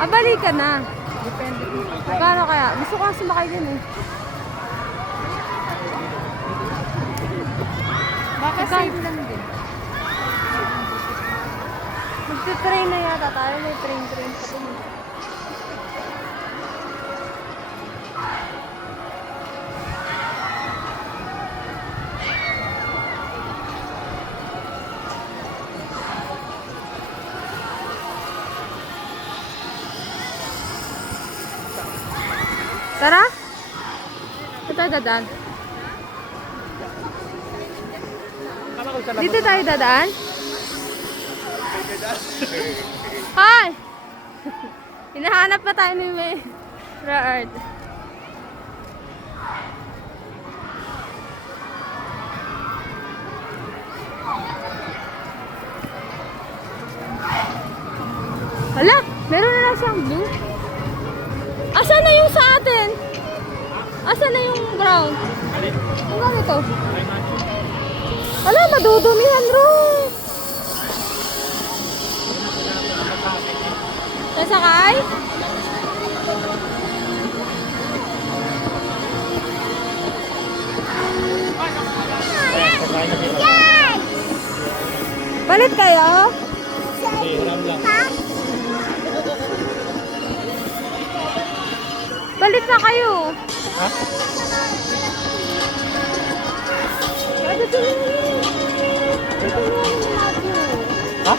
Balik ka na. Depende. Paano kaya? Gusto ko nga sumakay din eh. Baka same lang din. Magte-train na yata tayo. May train pa din. Tara? Dito tayo dadaan. Dito tayo dadaan? Hi! Hinahanap pa tayo ni May Earth. Hala, meron na lang siyang blue. Asan na yung sa atin? Asan na yung brown? Ang ganito. Hala, madudumihan ro. Sasakay? Palit kayo? Palit na kayo. Ha? Ha?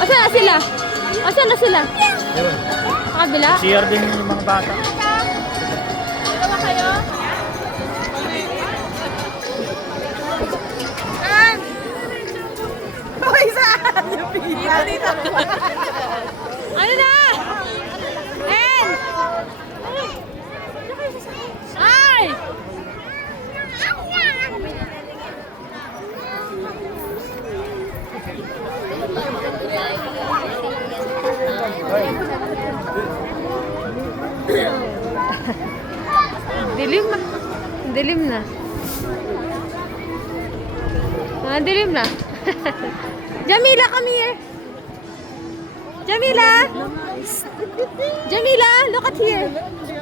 Asan na sila? Asan na sila? Ewan. Sa kabila? CR din yung mga bata. Dalawa kayo? Saan? Hoy, saan? Dito. Ano na? En! Ay! Dilim na. Dilim na. Dilim na. Jamila, come here. Jamila! Jamila, look at here.